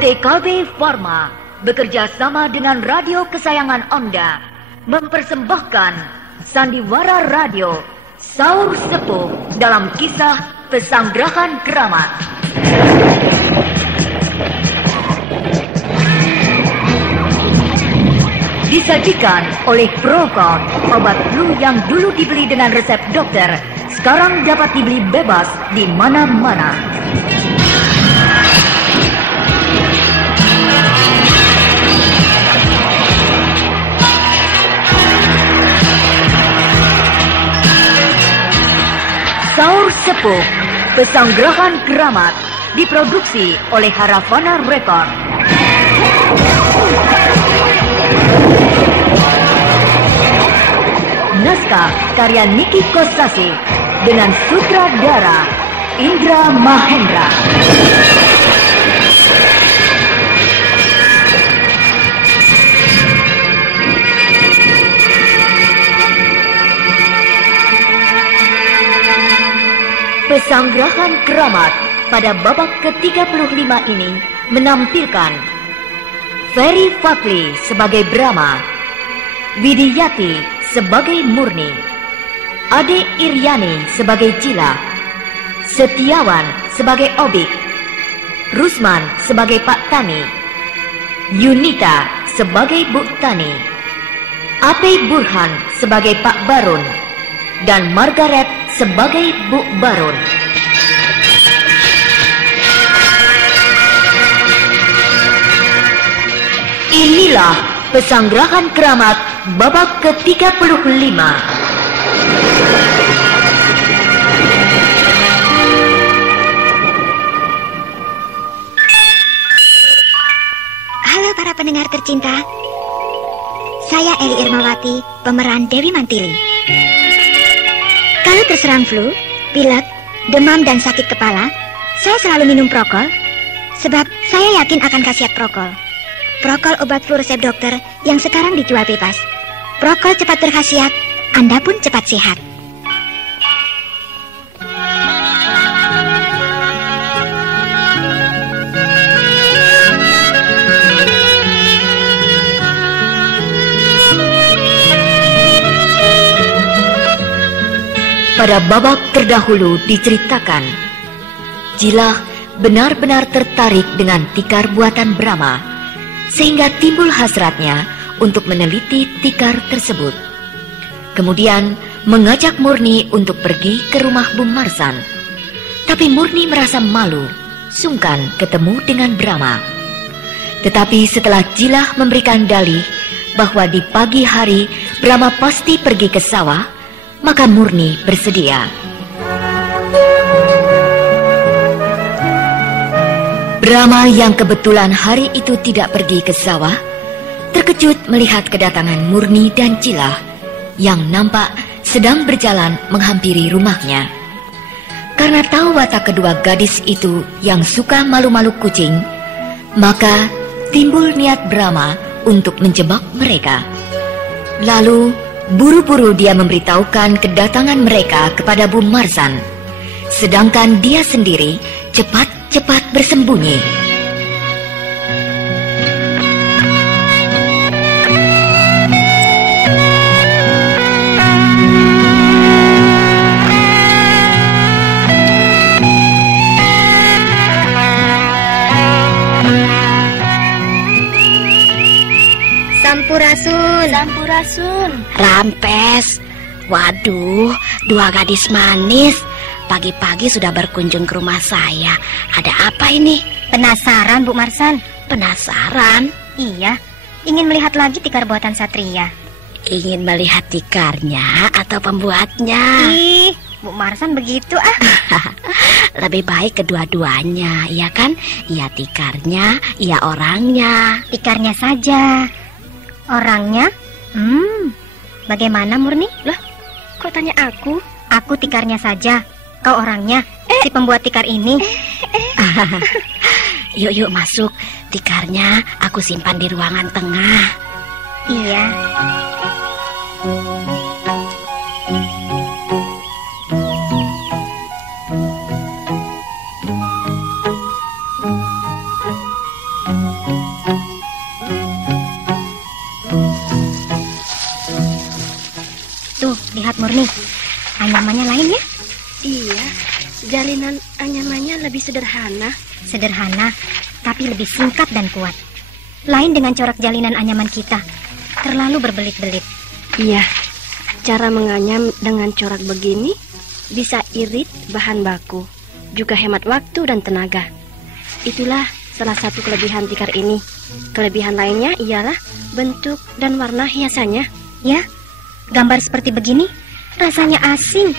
PT KB Pharma bekerja sama dengan radio kesayangan Anda mempersembahkan Sandiwara Radio Saur Sepuh dalam kisah Pesanggrahan Keramat. Disajikan oleh Procon, obat flu yang dulu dibeli dengan resep dokter, sekarang dapat dibeli bebas di mana-mana. Saur Sepuh, Pesanggrahan Keramat, diproduksi oleh Haravana Record. Naskah karya Niki Kosasi dengan sutradara Indra Mahendra. Pesanggrahan Keramat pada babak ke-35 ini menampilkan Ferry Fakli sebagai Brahma, Widiyati sebagai Murni, Ade Iryani sebagai Jila, Setiawan sebagai Obik, Rusman sebagai Pak Tani, Yunita sebagai Bu Tani, Ape Burhan sebagai Pak Barun, dan Margaret sebagai Bu Barun. Inilah Pesanggrahan Keramat babak ke-35. Halo para pendengar tercinta. Saya Eli Irmawati, pemeran Dewi Mantili. Kalau terserang flu, pilek, demam dan sakit kepala, saya selalu minum Prokol, sebab saya yakin akan khasiat Prokol. Prokol obat flu resep dokter yang sekarang dijual bebas. Prokol cepat berkhasiat, Anda pun cepat sehat. Pada babak terdahulu diceritakan, Jilah benar-benar tertarik dengan tikar buatan Brahma, sehingga timbul hasratnya untuk meneliti tikar tersebut. Kemudian mengajak Murni untuk pergi ke rumah Bung Marsan. Tapi Murni merasa malu, sungkan ketemu dengan Brahma. Tetapi setelah Jilah memberikan dalih bahwa di pagi hari Brahma pasti pergi ke sawah, maka Murni bersedia. Brahma yang kebetulan hari itu tidak pergi ke sawah, terkejut melihat kedatangan Murni dan Jilah yang nampak sedang berjalan menghampiri rumahnya. Karena tahu watak kedua gadis itu yang suka malu-malu kucing, maka timbul niat Brahma untuk menjebak mereka. Lalu buru-buru dia memberitahukan kedatangan mereka kepada Bu Marsan, sedangkan dia sendiri cepat-cepat bersembunyi. Sampurasun. Rampes. Waduh, dua gadis manis. Pagi-pagi sudah berkunjung ke rumah saya. Ada apa ini? Penasaran, Bu Marsan? Penasaran? Iya, ingin melihat lagi tikar buatan Satria. Ingin melihat tikarnya atau pembuatnya? Ih, Bu Marsan begitu ah. Lebih baik kedua-duanya, iya kan? Iya tikarnya, iya orangnya. Tikarnya saja. Orangnya? Bagaimana Murni? Loh, kok tanya aku? Aku tikarnya saja, kau orangnya, si pembuat tikar ini. Yuk masuk. Tikarnya aku simpan di ruangan tengah. Iya. sederhana. Sederhana, tapi lebih singkat dan kuat. Lain dengan corak jalinan anyaman kita, terlalu berbelit-belit. Iya, cara menganyam dengan corak begini bisa irit bahan baku, juga hemat waktu dan tenaga. Itulah salah satu kelebihan tikar ini. Kelebihan lainnya ialah bentuk dan warna hiasannya. Ya, gambar seperti begini rasanya asing.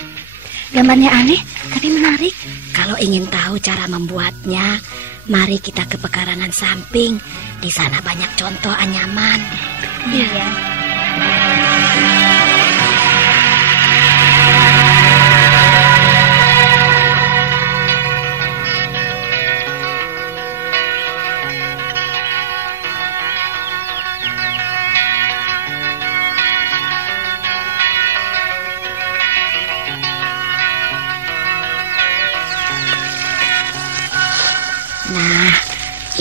Gambarnya aneh, tapi menarik. Kalau ingin tahu cara membuatnya, mari kita ke pekarangan samping. Di sana banyak contoh anyaman. Iya. Nah,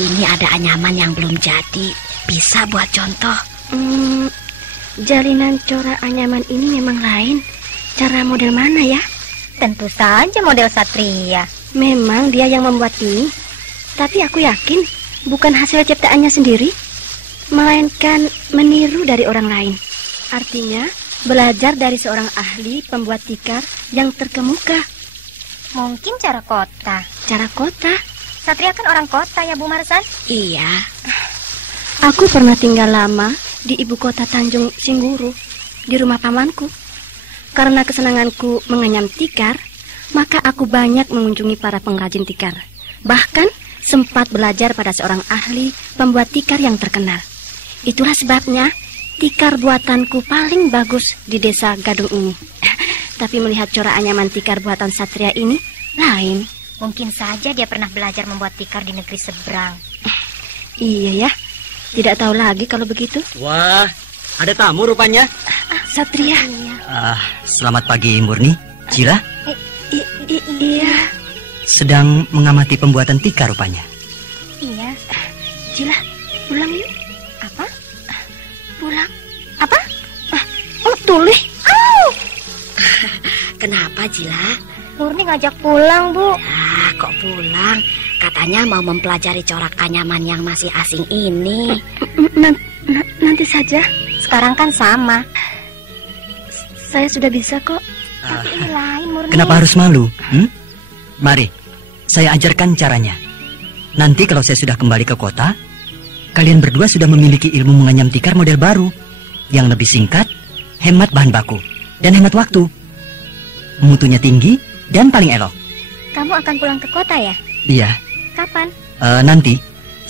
ini ada anyaman yang belum jadi. Bisa buat contoh. Jalinan corak anyaman ini memang lain. Cara model mana ya? Tentu saja model Satria. Memang dia yang membuat ini. Tapi aku yakin bukan hasil ciptaannya sendiri, melainkan meniru dari orang lain. Artinya belajar dari seorang ahli pembuat tikar yang terkemuka. Mungkin cara kota. Cara kota? Satria kan orang kota ya, Bu Marsan? Iya. Aku pernah tinggal lama di ibu kota Tanjung Singguru, di rumah pamanku. Karena kesenanganku menganyam tikar, maka aku banyak mengunjungi para pengrajin tikar. Bahkan sempat belajar pada seorang ahli pembuat tikar yang terkenal. Itulah sebabnya tikar buatanku paling bagus di desa Gadung ini. Tapi melihat corak anyaman tikar buatan Satria ini lain. Mungkin saja dia pernah belajar membuat tikar di negeri seberang. Iya ya, tidak tahu lagi kalau begitu. Wah, ada tamu rupanya. Satria. Selamat pagi Murni. Cila? Iya. Sedang mengamati pembuatan tikar rupanya. Iya. Cila, pulang yuk. Apa? Pulang. Apa? Oh, Tuli. Kenapa, Cila? Murni ngajak pulang, Bu. Kok pulang? Katanya mau mempelajari corak anyaman yang masih asing ini. Nanti saja. Sekarang kan sama. Saya sudah bisa kok. Tapi ini lain, Murni. Kenapa harus malu? Mari, saya ajarkan caranya. Nanti kalau saya sudah kembali ke kota, kalian berdua sudah memiliki ilmu menganyam tikar model baru, yang lebih singkat, hemat bahan baku, dan hemat waktu. Mutunya tinggi dan paling elok. Kamu akan pulang ke kota ya? Iya. Kapan? Nanti,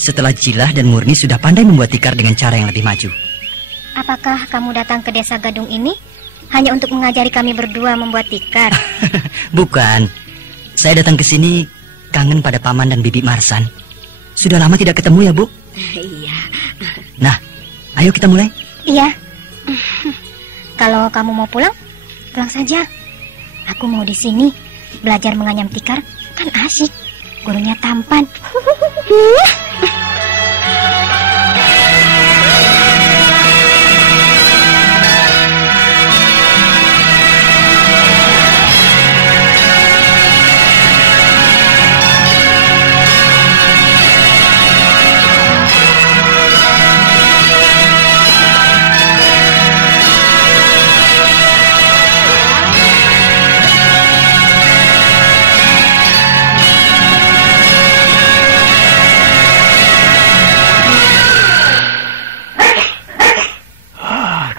setelah Jilah dan Murni sudah pandai membuat tikar dengan cara yang lebih maju. Apakah kamu datang ke desa Gadung ini hanya untuk mengajari kami berdua membuat tikar? Bukan. Saya datang ke sini kangen pada Paman dan Bibi Marsan. Sudah lama tidak ketemu ya, Bu? Iya. Nah, ayo kita mulai. Iya. Kalau kamu mau pulang, pulang saja. Aku mau di sini belajar menganyam tikar, kan asik. Gurunya tampan.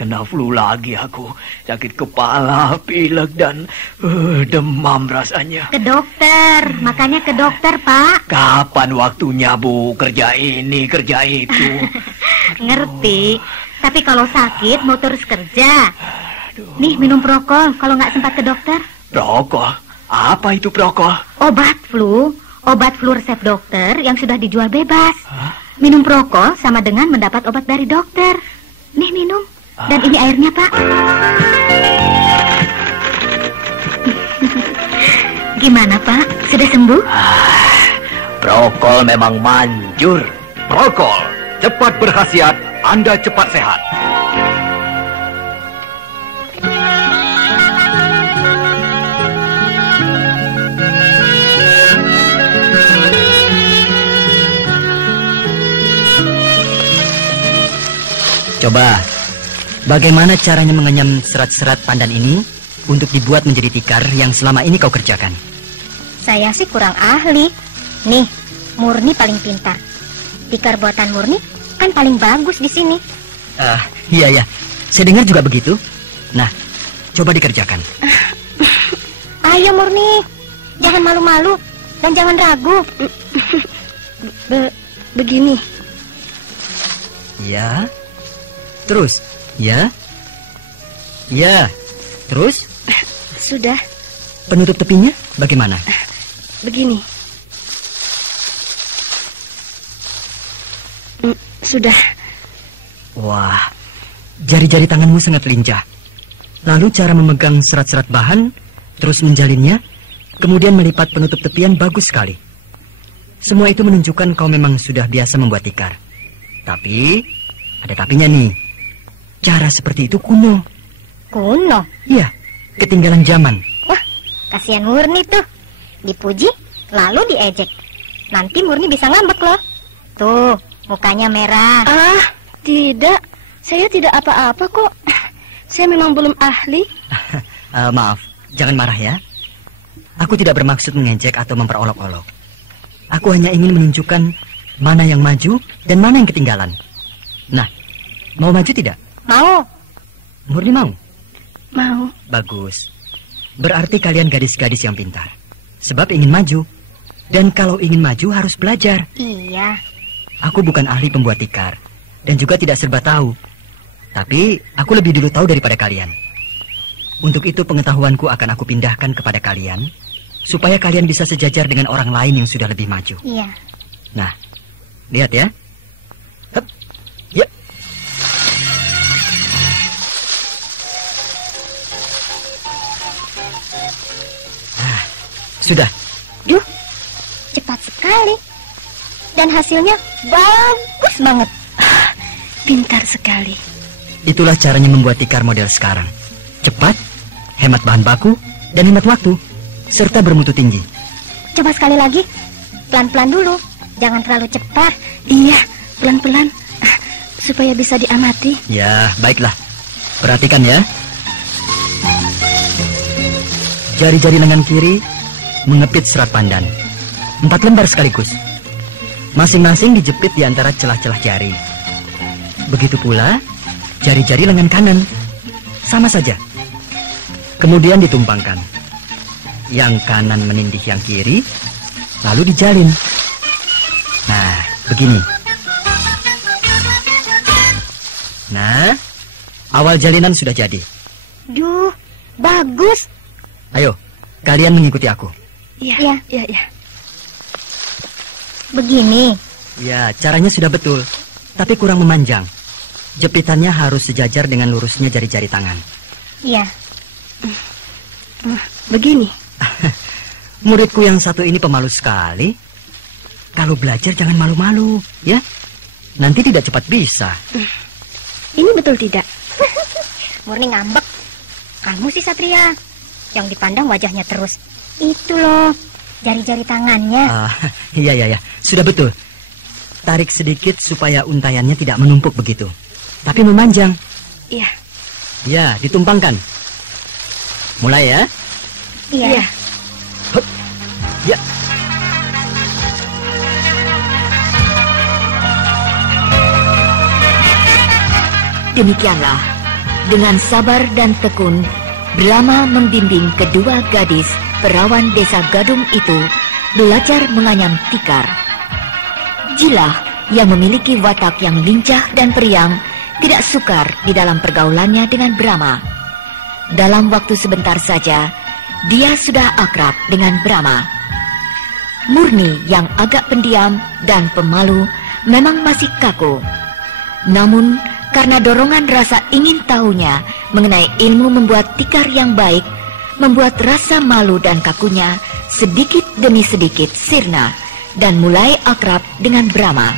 Kena flu lagi aku. Sakit kepala, pilek dan demam rasanya. Ke dokter, makanya ke dokter, Pak. Kapan waktunya, Bu? Kerja ini, kerja itu. Ngerti, tapi kalau sakit mau terus kerja. Nih, minum prokol kalau nggak sempat ke dokter. Prokol? Apa itu prokol? Obat flu resep dokter yang sudah dijual bebas. Minum prokol sama dengan mendapat obat dari dokter. Nih, minum. Dan ini airnya, Pak. Gimana, Pak? Sudah sembuh? Prokol memang manjur. Prokol, cepat berkhasiat, Anda cepat sehat. Coba, bagaimana caranya mengenyam serat-serat pandan ini untuk dibuat menjadi tikar yang selama ini kau kerjakan? Saya sih kurang ahli. Nih, Murni paling pintar. Tikar buatan Murni kan paling bagus di sini. Iya. Saya dengar juga begitu. Nah, coba dikerjakan. Ayo Murni, jangan malu-malu dan jangan ragu. Begini. Ya. Terus. Ya. Ya. Terus? Sudah. Penutup tepinya bagaimana? Begini. Sudah. Wah, jari-jari tanganmu sangat lincah. Lalu cara memegang serat-serat bahan, terus menjalinnya, kemudian melipat penutup tepian bagus sekali. Semua itu menunjukkan kau memang sudah biasa membuat tikar. Tapi, ada tapinya nih. Cara seperti itu kuno. Kuno? Iya, ketinggalan zaman. Wah, kasihan Murni tuh. Dipuji, lalu diejek. Nanti Murni bisa ngambek loh. Tuh, mukanya merah. Tidak. Saya tidak apa-apa kok. Saya memang belum ahli. Maaf, jangan marah ya. Aku tidak bermaksud mengejek atau memperolok-olok. Aku hanya ingin menunjukkan mana yang maju dan mana yang ketinggalan. Nah, mau maju tidak? Mau. Murni mau? Mau. Bagus. Berarti kalian gadis-gadis yang pintar. Sebab ingin maju. Dan kalau ingin maju harus belajar. Iya. Aku bukan ahli pembuat tikar. Dan juga tidak serba tahu. Tapi aku lebih dulu tahu daripada kalian. Untuk itu pengetahuanku akan aku pindahkan kepada kalian, supaya kalian bisa sejajar dengan orang lain yang sudah lebih maju. Iya. Nah, lihat ya. Hup. Ya. Sudah. Duh, cepat sekali. Dan hasilnya bagus banget. Pintar sekali. Itulah caranya membuat tikar model sekarang. Cepat, hemat bahan baku, dan hemat waktu, serta bermutu tinggi. Coba sekali lagi. Pelan-pelan dulu. Jangan terlalu cepat. Iya, pelan-pelan. Supaya bisa diamati. Ya, baiklah. Perhatikan ya. Jari-jari lengan kiri mengepit serat pandan. 4 lembar sekaligus. Masing-masing dijepit di antara celah-celah jari. Begitu pula jari-jari lengan kanan. Sama saja. Kemudian ditumpangkan. Yang kanan menindih yang kiri, lalu dijalin. Nah, begini. Nah, awal jalinan sudah jadi. Duh, bagus. Ayo, kalian mengikuti aku. Iya. Begini. Ya, caranya sudah betul, tapi kurang memanjang. Jepitannya harus sejajar dengan lurusnya jari-jari tangan. Iya. Begini. Muridku yang satu ini pemalu sekali. Kalau belajar jangan malu-malu, ya. Nanti tidak cepat bisa. Ini betul tidak? Murni ngambek. Kamu sih Satria. Yang dipandang wajahnya terus. Itu loh, jari-jari tangannya. Iya. Sudah betul. Tarik sedikit supaya untayannya tidak menumpuk begitu. Tapi memanjang. Iya. Ya, ditumpangkan. Mulai ya. Iya. Hup. Ya. Demikianlah, dengan sabar dan tekun, Brahma membimbing kedua gadis perawan desa Gadung itu belajar menganyam tikar. Jilah yang memiliki watak yang lincah dan periang tidak sukar di dalam pergaulannya dengan Brahma. Dalam waktu sebentar saja, dia sudah akrab dengan Brahma. Murni yang agak pendiam dan pemalu memang masih kaku. Namun, karena dorongan rasa ingin tahunya mengenai ilmu membuat tikar yang baik, membuat rasa malu dan kakunya sedikit demi sedikit sirna dan mulai akrab dengan Brahma.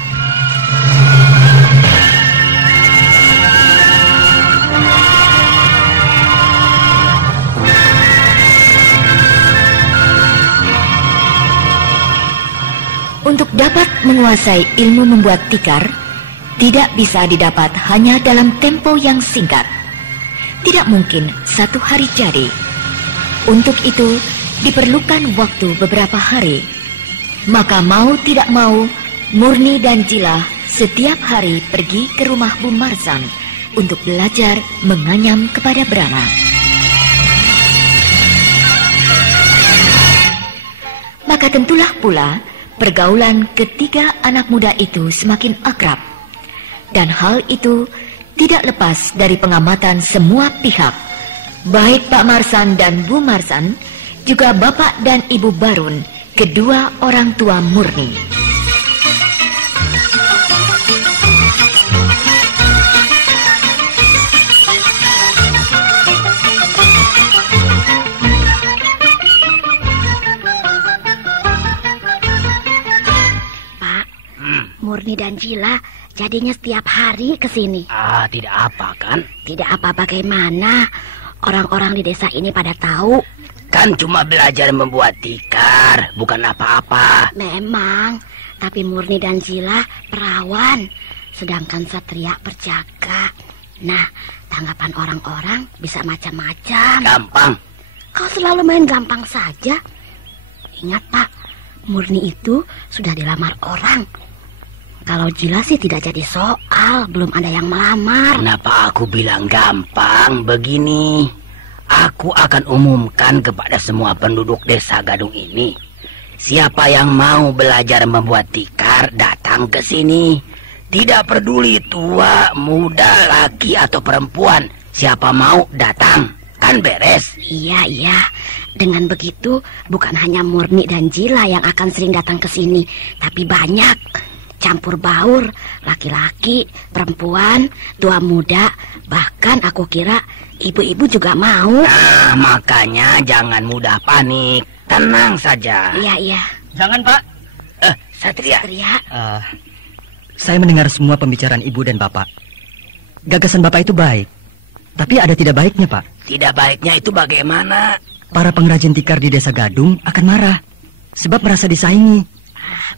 Untuk dapat menguasai ilmu membuat tikar, tidak bisa didapat hanya dalam tempo yang singkat. Tidak mungkin satu hari jadi. Untuk itu diperlukan waktu beberapa hari. Maka mau tidak mau, Murni dan Jilah setiap hari pergi ke rumah Bu Marsan untuk belajar menganyam kepada Brahma. Maka tentulah pula pergaulan ketiga anak muda itu semakin akrab. Dan hal itu tidak lepas dari pengamatan semua pihak, baik Pak Marsan dan Bu Marsan, juga Bapak dan Ibu Barun, kedua orang tua Murni. Pak, Murni dan Jilah jadinya setiap hari ke sini. Tidak apa kan? Tidak apa bagaimana? Orang-orang di desa ini pada tahu. Kan cuma belajar membuat tikar, bukan apa-apa. Memang, tapi Murni dan Jilah perawan, sedangkan Satria perjaka. Nah, tanggapan orang-orang bisa macam-macam. Gampang. Kau selalu main gampang saja. Ingat Pak, Murni itu sudah dilamar orang. Kalau Jilah sih tidak jadi soal, belum ada yang melamar. Kenapa aku bilang gampang begini? Aku akan umumkan kepada semua penduduk desa Gadung ini. Siapa yang mau belajar membuat tikar, datang ke sini. Tidak peduli tua, muda, laki atau perempuan. Siapa mau datang, kan beres. Iya. Dengan begitu, bukan hanya Murni dan Jilah yang akan sering datang ke sini, tapi banyak. Campur baur, laki-laki, perempuan, tua muda, bahkan aku kira ibu-ibu juga mau. Nah, makanya jangan mudah panik. Tenang saja. Iya. Jangan, Pak. Satria. Saya mendengar semua pembicaraan Ibu dan Bapak. Gagasan Bapak itu baik, tapi ada tidak baiknya, Pak. Tidak baiknya itu bagaimana? Para pengrajin tikar di desa Gadung akan marah, sebab merasa disaingi.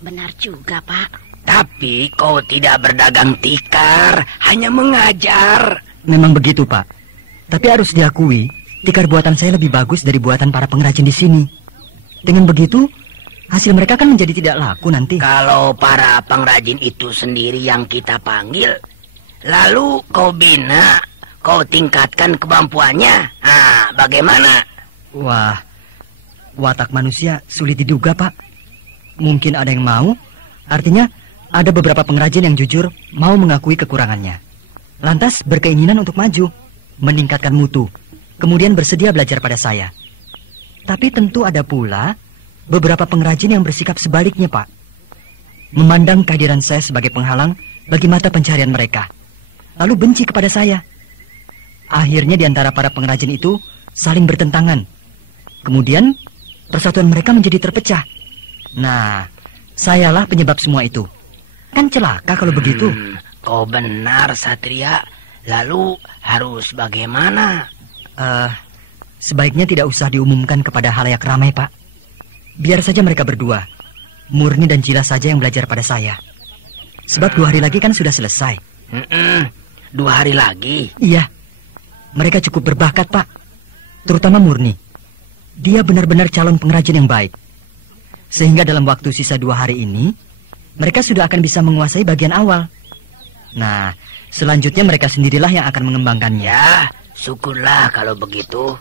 Benar juga, Pak. Tapi kau tidak berdagang tikar, hanya mengajar. Memang begitu, Pak. Tapi harus diakui, tikar buatan saya lebih bagus dari buatan para pengrajin di sini. Dengan begitu, hasil mereka kan menjadi tidak laku nanti. Kalau para pengrajin itu sendiri yang kita panggil, lalu kau bina, kau tingkatkan kemampuannya. Bagaimana? Wah, watak manusia sulit diduga, Pak. Mungkin ada yang mau, artinya ada beberapa pengrajin yang jujur mau mengakui kekurangannya. Lantas berkeinginan untuk maju, meningkatkan mutu, kemudian bersedia belajar pada saya. Tapi tentu ada pula beberapa pengrajin yang bersikap sebaliknya, Pak. Memandang kehadiran saya sebagai penghalang bagi mata pencarian mereka, lalu benci kepada saya. Akhirnya di antara para pengrajin itu saling bertentangan. Kemudian persatuan mereka menjadi terpecah. Nah, sayalah penyebab semua itu. Kan celaka kalau begitu. Kau benar, Satria. Lalu harus bagaimana? Sebaiknya tidak usah diumumkan kepada halayak ramai, Pak. Biar saja mereka berdua, Murni dan Jilah saja yang belajar pada saya. Sebab 2 hari lagi kan sudah selesai. 2 hari lagi? Iya. Mereka cukup berbakat, Pak. Terutama Murni. Dia benar-benar calon pengrajin yang baik. Sehingga dalam waktu sisa 2 hari ini, mereka sudah akan bisa menguasai bagian awal. Nah, selanjutnya mereka sendirilah yang akan mengembangkannya. Ya, syukurlah kalau begitu.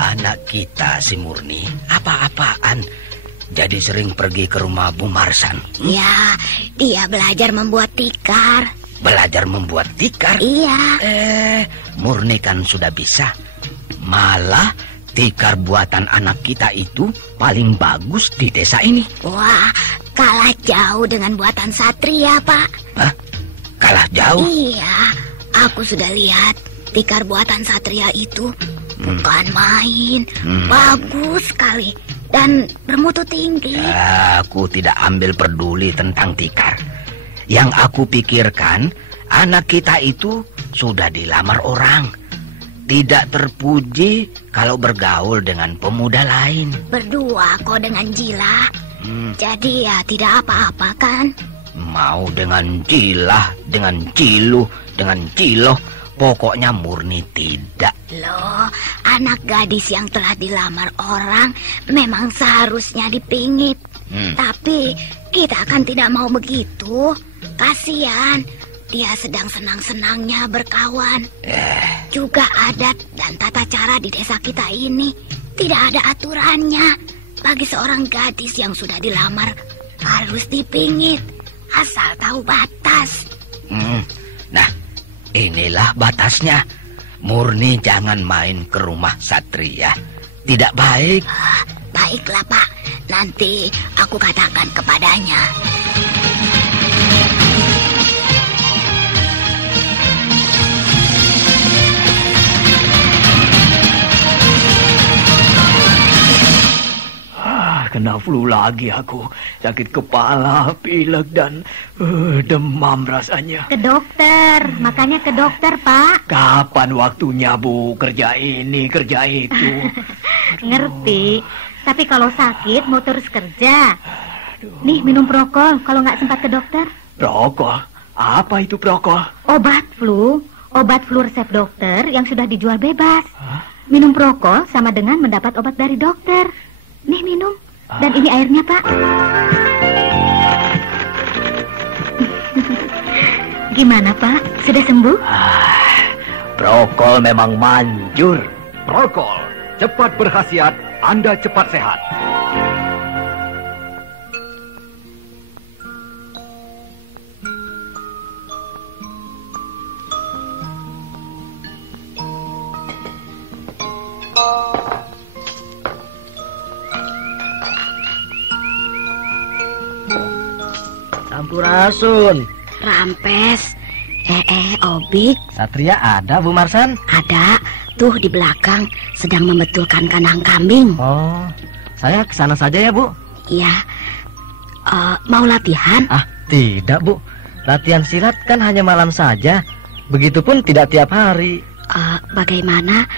Anak kita si Murni apa-apaan jadi sering pergi ke rumah Bu Marsan? Ya, dia belajar membuat tikar. Belajar membuat tikar? Iya. Murni kan sudah bisa. Malah tikar buatan anak kita itu paling bagus di desa ini. Wah, kalah jauh dengan buatan Satria, Pak. Hah? Kalah jauh? Iya, aku sudah lihat tikar buatan Satria itu Bukan main. Bagus sekali. Dan bermutu tinggi. Aku tidak ambil peduli tentang tikar. Yang aku pikirkan, anak kita itu sudah dilamar orang. Tidak terpuji kalau bergaul dengan pemuda lain. Berdua kok dengan Jila. Jadi ya tidak apa-apa kan? Mau dengan Jilah, dengan Ciluh, dengan Ciloh, pokoknya murni tidak. Loh, anak gadis yang telah dilamar orang memang seharusnya dipingit. Tapi kita kan tidak mau begitu. Kasihan, dia sedang senang-senangnya berkawan. Juga adat dan tata cara di desa kita ini tidak ada aturannya. Bagi seorang gadis yang sudah dilamar harus dipingit, asal tahu batas. Nah, inilah batasnya. Murni jangan main ke rumah Satria. Tidak baik. Baiklah, Pak. Nanti aku katakan kepadanya. Kena flu lagi aku. Sakit kepala, pilek, dan demam rasanya. Ke dokter, makanya ke dokter, Pak. Kapan waktunya, Bu? Kerja ini, kerja itu. Ngerti, tapi kalau sakit mau terus kerja. Nih, minum prokol kalau nggak sempat ke dokter. Prokol? Apa itu prokol? Obat flu resep dokter yang sudah dijual bebas. Minum prokol sama dengan mendapat obat dari dokter. Nih, minum. Dan ini airnya, Pak. Gimana, Pak? Sudah sembuh? Prokol memang manjur. Prokol, cepat berkhasiat, Anda cepat sehat. Sampurasun. Rampes. Obik. Satria ada, Bu Marsan? Ada. Tuh di belakang sedang membetulkan kandang kambing. Oh, saya kesana saja ya, Bu. Iya. Mau latihan? Tidak, Bu. Latihan silat kan hanya malam saja. Begitupun tidak tiap hari. Bagaimana?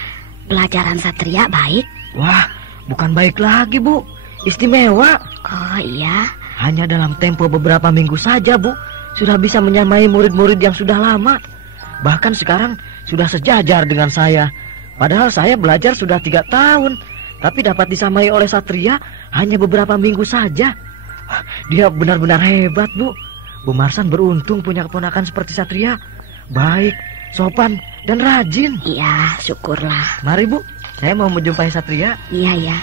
Pelajaran Satria baik? Wah, bukan baik lagi, Bu. Istimewa. Oh iya. Hanya dalam tempo beberapa minggu saja, Bu, sudah bisa menyamai murid-murid yang sudah lama. Bahkan sekarang sudah sejajar dengan saya. Padahal saya belajar sudah 3 tahun, tapi dapat disamai oleh Satria hanya beberapa minggu saja. Dia benar-benar hebat, Bu. Bu Marsan beruntung punya keponakan seperti Satria. Baik, sopan, dan rajin. Iya, syukurlah. Mari, Bu, saya mau menjumpai Satria. Iya, ya.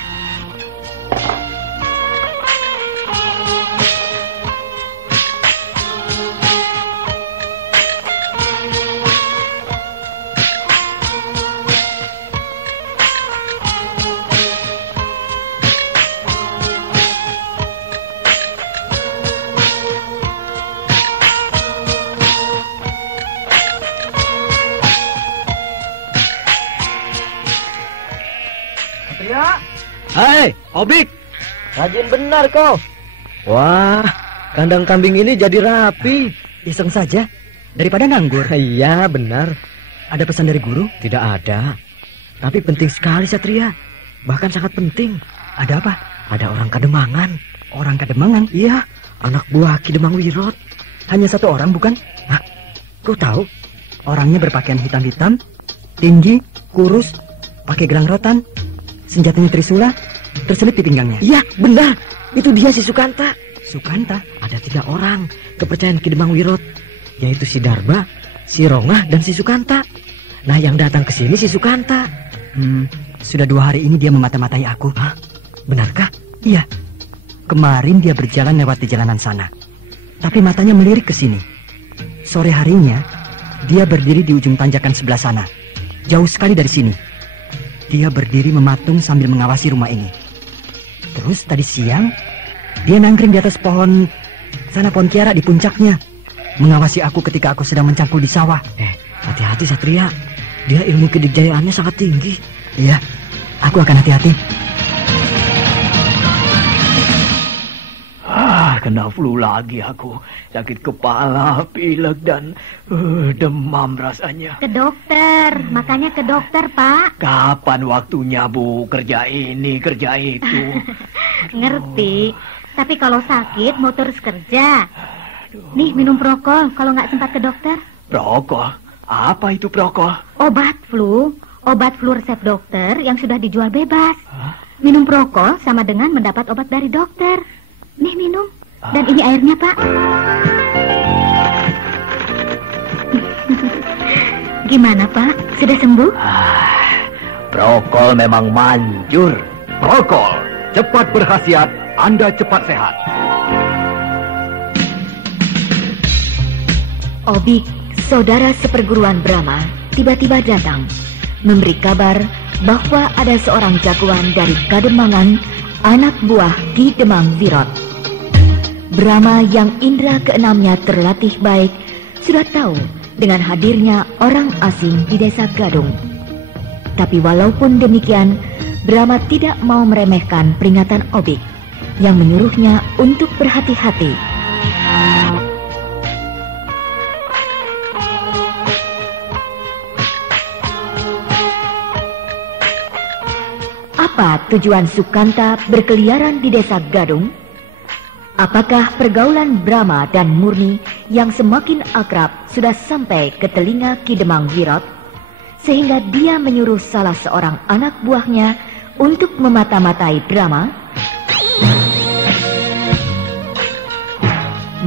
Hai, Obik. Rajin benar kau. Wah, kandang kambing ini jadi rapi. Iseng saja, daripada nganggur. Iya, benar. Ada pesan dari guru? Tidak ada. Tapi penting sekali, Satria. Bahkan sangat penting. Ada apa? Ada orang Kademangan. Orang Kademangan? Iya, anak buah Ki Demang Wirot. Hanya satu orang, bukan? Hah? Kau tahu? Orangnya berpakaian hitam-hitam, tinggi, kurus, pakai gelang rotan, senjatanya trisula, terselip di pinggangnya. Iya, benar. Itu dia si Sukanta. Sukanta? Ada 3 orang kepercayaan Ki Demang Wirot, yaitu si Darba, si Rongah, dan si Sukanta. Nah, yang datang ke sini si Sukanta. Sudah 2 hari ini dia memata-matai aku. Hah? Benarkah? Iya. Kemarin dia berjalan lewat di jalanan sana, tapi matanya melirik ke sini. Sore harinya, dia berdiri di ujung tanjakan sebelah sana, jauh sekali dari sini. Dia berdiri mematung sambil mengawasi rumah ini. Terus tadi siang, dia nangkring di atas pohon kiara di puncaknya, mengawasi aku ketika aku sedang mencangkul di sawah. Hati-hati, Satria. Dia ilmu kedikjayaannya sangat tinggi. Iya, aku akan hati-hati. Kena flu lagi aku. Sakit kepala, pilek, dan demam rasanya. Ke dokter, makanya ke dokter, Pak. Kapan waktunya, Bu? Kerja ini, kerja itu. Ngerti, tapi kalau sakit mau terus kerja. Nih, minum prokol kalau nggak sempat ke dokter. Prokol? Apa itu prokol? Obat flu resep dokter yang sudah dijual bebas. Minum prokol sama dengan mendapat obat dari dokter. Nih, minum. Dan ini airnya, Pak. Gimana, Pak? Sudah sembuh? Prokol memang manjur. Prokol, cepat berkhasiat, Anda cepat sehat. Obik, saudara seperguruan Brahma, tiba-tiba datang, memberi kabar bahwa ada seorang jagoan dari Kademangan, anak buah Ki Demang Wirot. Brahma yang indera keenamnya terlatih baik, sudah tahu dengan hadirnya orang asing di desa Gadung. Tapi walaupun demikian, Brahma tidak mau meremehkan peringatan Obik yang menyuruhnya untuk berhati-hati. Apa tujuan Sukanta berkeliaran di desa Gadung? Apakah pergaulan Brahma dan Murni yang semakin akrab sudah sampai ke telinga Ki Demang Wirot, sehingga dia menyuruh salah seorang anak buahnya untuk memata-matai Brahma?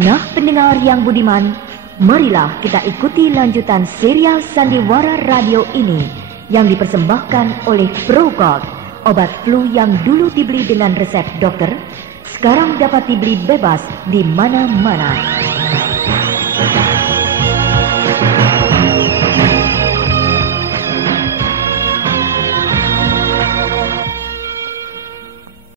Nah, pendengar yang budiman, marilah kita ikuti lanjutan serial Sandiwara Radio ini yang dipersembahkan oleh Prokol, obat flu yang dulu dibeli dengan resep dokter, sekarang dapat dibeli bebas di mana-mana.